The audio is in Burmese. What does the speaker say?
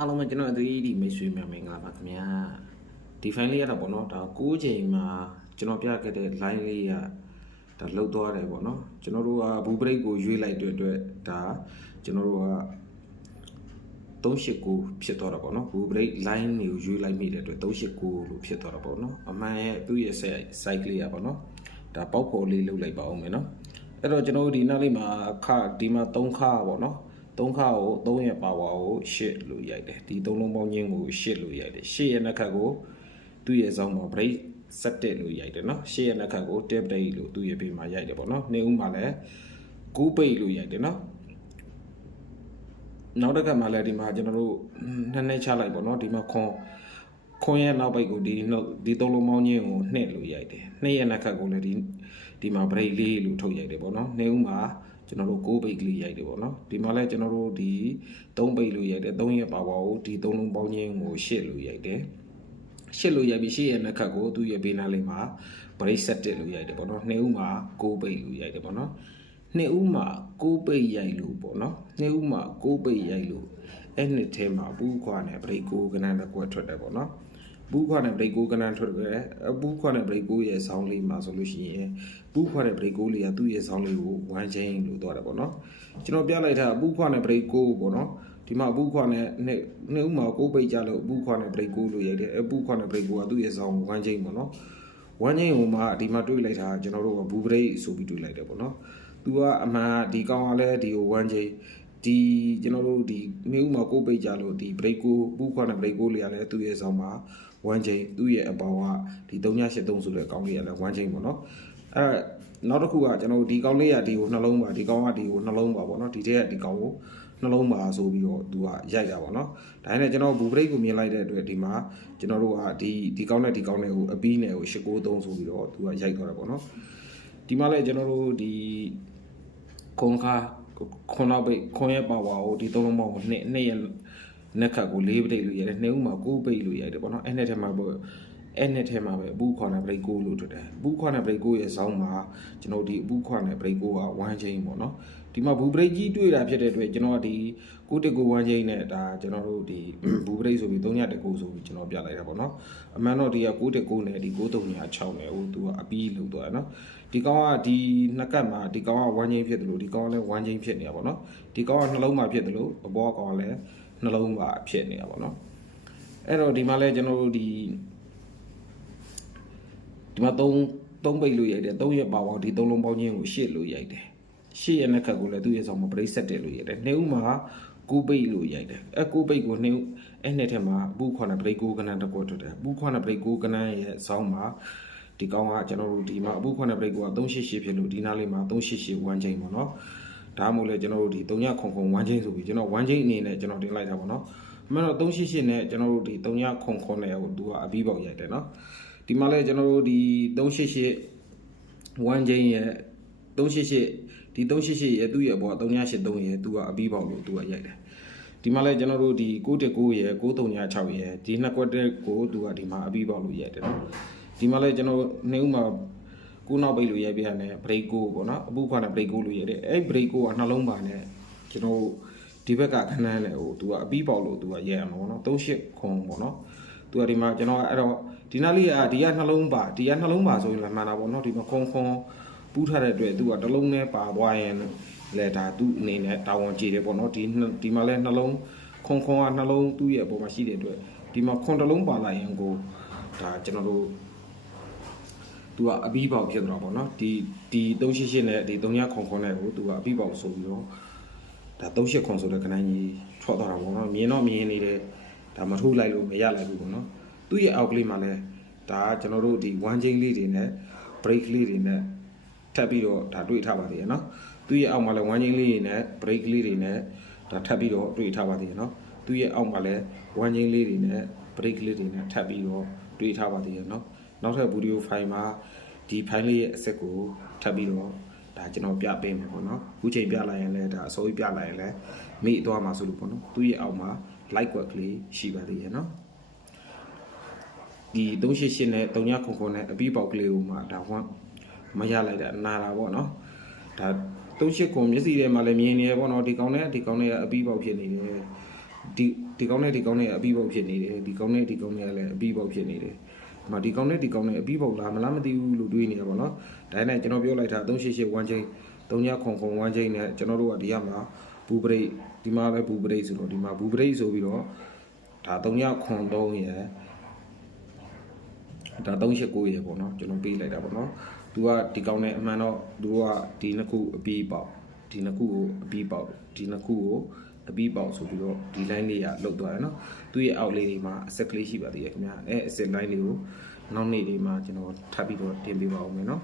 အားလုံးပဲကျွန်တော်အတွေ့အထိမိတ်ဆွေများမင်္ဂလာပါခင်ဗျာဒီ file လေးရတာပေါ့နော်ဒါ6ချိန်မှာကျွန်တော်ပြခဲ့တဲ့ line လေးကဒါလှုပ်သွားတယ်ပေါ့နော်ကျွန်တော်တို့ကဘူး break ကိုရွေးလိုက်တဲ့အတွက်ဒါကျွန်တော်တို့က389ဖြစ်သွားတာပေါ့နော်ဘူး break line တွေကိုရွေးလိုက်မိတဲ့အတွက်389လို့ဖြစ်သွားတာပေါ့နော်အမှန်ရဲ့သူ့ရဲ့ site လေးရပေါ့နော်ဒါပေါက်ဖော်လေးလှုပ်လိုက်ပါအောင်မယ်နော်အဲ့တော့ကျွန်တော်တို့ဒီနောက်လေးမှာဒီမှာ3ခါပေါ့နော်3ခါကို3ရဲ့ power ကို8လို့ရိုက်တယ်ဒီ3လုံးပေါင်းချင်းကို8လို့ရိုက်တယ်8ရဲ့နှက်ခတ်ကိုသူ့ရဲ့ဇောင်းမှာ break 7လို့ရိုက်တယ်နော်8ရဲ့နှက်ခတ်ကို10 break လို့သူ့ရဲ့ဘေးမှာရိုက်တယ်ပေါ့နော်နေဦးမှာလည်း9 break လို့ရိုက်တယ်နော်နောက်တစ်ခါမှလည်းဒီမှာကျွန်တော်တို့နှစ်ချလိုက်ပေါ့နော်ဒီမှာခွန်ရဲ့နောက်ပိတ်ကိုဒီ3လုံးပေါင်းချင်းကို2လို့ရိုက်တယ်2ရဲ့နှက်ခတ်ကိုလည်းဒီမှာ break 4လို့ထုတ်ရိုက်တယ်ပေါ့နော်နေဦးမှာကျွန်တော်တို့6 ပိတ်ကလေးရိုက်တယ်ပေါ့နော်ဒီမှာလည်းကျွန်တော်တို့ဒီ3ပိတ်လို့ရိုက်တယ်3ရဲ့ power ကိုဒီ3လုံးပေါင်းချင်းကို8လို့ရိုက်တယ်8လို့ရိုက်ပြီး8ရဲ့နှက်ခတ်ကိုသူ့ရဲ့ဘေးနားလေးမှာ break 7လို့ရိုက်တယ်ပေါ့နော်2ဦးမှာ6ပိတ်လို့ရိုက်တယ်ပေါ့နော်2ဦးမှာ6ပိတ်ရိုက်လို့ပေါ့နော်2ဦးမှာ6ပိတ်ရိုက်လို့အဲ့နှစ်ထဲမှာဘူးခွာနဲ့ break 9ကဏ္ဍတစ်ကွက်ထွက်တယ်ပေါ့နော်ဘူးခွာနဲ့ break 9ကဏ္ဍထွက်တယ်ဘူးခွာနဲ့ break 9ရဲ့ဆောင်းလေးမှာဆိုလို့ရှိရင်ဘူးခွာနဲ့ break 9လေးကသူ့ရဲ့ဆောင်းလေးကို1 chain လို့သွားတယ်ပေါ့နော်ကျွန်တော်ပြလိုက်တာဘူးခွာနဲ့ break 9ပေါ့နော်ဒီမှာဘူးခွာနဲ့နှစ်ဦးမှာ6ပိတ်ကြလို့ဘူးခွာနဲ့ break 9လို့ရိုက်တယ်ဘူးခွာနဲ့ break 9ကသူ့ရဲ့ဆောင်း1 chain ပေါ့နော်1 chain ဟိုမှာဒီမှာတွေးလိုက်တာကျွန်တော်တို့ကဘူး break ဆိုပြီးတွေးလိုက်တယ်ပေါ့နော်သူကအမှန်ဒီကောင်ကလည်းဒီကို1 chainဒီကျွန်တော်တို့ဒီနှစ်ဦးမှာ6ပိတ်ကြလို့ဒီ break 9ဘူးခွာနဲ့ break 9လေးကလည်းသူ့ရဲ့ဆောင်းမှာ1 chain သူ့ရဲ့အပေါင်းကဒီ383ဆိုတဲ့အကောင်လေးကလည်း1 chain ပေါ့နော်အဲ့နောက်တစ်ခုကကျွန်တော်တို့ဒီကောင်လေးကဒီကိုနှလုံးပါဒီကောင်ကဒီကိုနှလုံးပါပေါ့နော်ဒီထက်ကဒီကောင်ကိုနှလုံးပါဆိုပြီးတော့သူကရိုက်တာပေါ့နော်ဒါနဲ့ကျွန်တော်ဘူး break ကိုမြင်လိုက်တဲ့အတွက်ဒီမှာကျွန်တော်တို့ကဒီကောင်နဲ့ဒီကောင်နဲ့ကိုအပီးနဲ့ကို893ဆိုပြီးတော့သူကရိုက်သွားတာပေါ့နော်ဒီမှာလည်းကျွန်တော်တို့ဒီခွန်နောက်ပိတ်ခွန်ရဲ့ power ကိုဒီ3လုံးပေါင်းကို2ရဲ့နှက်ခတ်ကို4ပိတ်လို့ရတယ်2ဦးမှာ9ပိတ်လို့ရတယ်ပေါ့နော်အဲ့နှစ်ထဲမှာပေါ့အဲ့နှစ်ထဲမှာပဲဘူးခွာနဲ့ break 9လို့ထွက်တယ်ဘူးခွာနဲ့ break 9ရဲ့ဇောင်းမှာကျွန်တော်ဒီဘူးခွာနဲ့ break 9က1 chain ပေါ့နော်ဒီမှာဘူး break ကြီးတွေ့တာဖြစ်တဲ့အတွက်ကျွန်တော်ကဒီ919 1 chain နဲ့ဒါကျွန်တော်တို့ဒီဘူး break ဆိုပြီး319ဆိုပြီးကျွန်တော်ပြလိုက်တာပေါ့နော်အမှန်တော့ဒီက919နဲ့ဒီ9306နဲ့ဟိုသူကအပီးလို့သွားတယ်နော်ဒီကောင်ကဒီနှစ်ကတ်မှာဒီကောင်က1 chain ဖြစ်တယ်လို့ဒီကောင်ကလည်း1 chain ဖြစ်နေတာပေါ့နော်ဒီကောင်ကနှလုံးမှာဖြစ်တယ်လို့အပေါ်ကောင်ကလည်းနှလုံးမှာဖြစ်နေတာပေါ့နော်အဲ့တော့ဒီမှာလဲကျွန်တော်တို့ဒီမှာ3ပိတ်လို့ရိုက်တယ်3ရဲ့ပါဝါဒီ3လုံးပေါင်းချင်းကို8လို့ရိုက်တယ်8ရဲ့နှက်ခတ်ကိုလည်းသူ့ရဲ့ဆောင်မှာ break 7လို့ရိုက်တယ်2ဦးမှာ9ပိတ်လို့ရိုက်တယ်9ပိတ်ကို2ဦးအဲ့နှစ်ထဲမှာဘူးခွာနဲ့ break 9ကဏ္ဍတစ်ကွက်ထွက်တယ်ဘူးခွာနဲ့ break 9ကဏ္ဍရဲ့ဆောင်မှာဒီကောင်ကကျွန်တော်တို့ဒီမှာဘူးခွာနဲ့ break 9က388ဖြစ်လို့ဒီနားလေးမှာ388 1 chain ပေါ့နော်ဒါမှမဟုတ်လဲကျွန်တော်တို့ဒီ300 1 chain ဆိုပြီးကျွန်တော်1 chain အနေနဲ့ကျွန်တော်တင်လိုက်တာပေါ့နော်အမှန်တော့388နဲ့ကျွန်တော်တို့ဒီ300 နဲ့ဟိုသူကအပြီးပေါက်ရိုက်တယ်နော်ဒီမှာလဲကျွန်တော်တို့ဒီ388 1 chain ရဲ့388ဒီ388ရဲ့သူ့ရဲ့ဘော383ရဲ့သူကအပြီးပေါက်လို့သူကရိုက်တယ်ဒီမှာလဲကျွန်တော်တို့ဒီ919ရဲ့9306ရဲ့ဒီနှစ်ကွက်တဲ့ကိုသူကဒီမှာအပြီးပေါက်လို့ရိုက်တယ်နော်ဒီမှာလဲကျွန်တော်နေဦးမှာ9နောက်ပိတ်လို့ရိုက်ပြရတယ် break 9ပေါ့နော်အပူခွာနဲ့ break 9လို့ရိုက်တယ်အဲ့ break 9ကနှလုံးပါနဲ့ကျွန်တော်ဒီဘက်ကခဏန်းလေဟိုသူကအပြီးပေါက်လို့သူကရိုက်ရမှာပေါ့နော်38ခွန်ပေါ့နော်သူကဒီမှာကျွန်တော်အဲ့တော့ဒီနားလေးကဒီကနှလုံးပါဒီကနှလုံးပါဆိုရင်လည်းမှန်တာပေါ့နော်ဒီမှာခွန်ပူးထားတဲ့အတွက်သူကတစ်လုံးနဲ့ပါသွားရင်လဲဒါသူ့အနေနဲ့တာဝန်ကျေတယ်ပေါ့နော်ဒီမှာလဲနှလုံးခွန်ကနှလုံးသူ့ရဲ့အပေါ်မှာရှိတဲ့အတွက်ဒီမှာခွန်တစ်လုံးပါလာရင်ကိုဒါကျွန်တော်တို့သူကအပြီးပေါက်ဖြစ်သွားတာပေါ့နော်ဒီ388နဲ့ဒီ300ခွန်နဲ့ကိုသူကအပြီးပေါက်ဆိုပြီးတော့ဒါ38ခွန်ဆိုတဲ့ခဏကြီးထွက်သွားတာပေါ့နော်မြင်တော့မြင်နေတယ်ဒါမထိုးလိုက်လို့မရလိုက်ဘူးပေါ့နော်သူ့ရဲ့အောက်ကလေးမှာလဲဒါကျွန်တော်တို့ဒီ1 chain လေးတွေနဲ့ break လေးတွေနဲ့ထပ်ပြီးတော့ဒါတွေ့ထားပါသေးတယ်နော်သူ့ရဲ့အောက်မှာလဲ1 chain လေးတွေနဲ့ break လေးတွေနဲ့ဒါထပ်ပြီးတော့တွေ့ထားပါသေးတယ်နော်သူ့ရဲ့အောက်မှာလဲ1 chain လေးတွေနဲ့ break လေးတွေနဲ့ထပ်ပြီးတော့တွေ့ထားပါသေးတယ်နော်နောက်ထပ် video file မှာဒီ file လေးရဲ့အဆက်ကိုထပ်ပြီးတော့ဒါကျွန်တော်ပြပေးမယ်ပေါ့နော်ခုချိန်ပြလိုက်ရင်လည်းဒါအစိုးရပြလိုက်ရင်လည်းမိသွားမှာဆိုလို့ပေါ့နော်သူ့ရဲ့အောက်မှာ like ကွက်ကလေးရှိပါသေးရဲ့နော်ဒီ388နဲ့300နဲ့အပြီးပေါက်ကလေးကိုမှဒါမရလိုက်တာနာတာပေါ့နော်ဒါ38မျက်စိထဲမှာလည်းမြင်နေရပေါ့နော်ဒီကောင်နဲ့အပြီးပေါက်ဖြစ်နေတယ်ဒီ ဒီကောင်းနဲ့ဒီကောင်းနဲ့အပြီးပေါက်ဖြစ်နေတယ်ဒီကောင်းနဲ့ဒီကောင်းနဲ့လည်းအပြီးပေါက်ဖြစ်နေတယ်ဒီမှာဒီကောင်းနဲ့ဒီကောင်းနဲ့အပြီးပေါက်လားမလားမသိဘူးလို့တွေးနေရပါတော့ဒါနဲ့ကျွန်တော်ပြောလိုက်တာ388 1 chain 300 1 chain နဲ့ကျွန်တော်တို့ကဒီကမှာဘူပရိတ်ဒီမှာပဲဘူပရိတ်ဆိုတော့ဒီမှာဘူပရိတ်ဆိုပြီးတော့ဒါ300 ရယ်ဒါ389ရယ်ပေါ့နော်ကျွန်တော်ပေးလိုက်တာပေါ့နော်သူကဒီကောင်းနဲ့အမှန်တော့သူကဒီနှစ်ခုအပြီးပေါက်ဒီနှစ်ခုကိုအပြီးပေါက်ဒီနှစ်ခုကိုအပြီးပေါက်ဆိုပြီးတော့ဒီ line လေးကလုတ်သွားတယ်နော်သူ့ရဲ့အောက်လေးတွေမှာအဆက်ကလေးရှိပါသေးတယ်ခင်ဗျာအဆက် line လေးကိုနောက်နေ့တွေမှာကျွန်တော်ထပ်ပြီးတော့တင်ပေးပါဦးမယ်နော်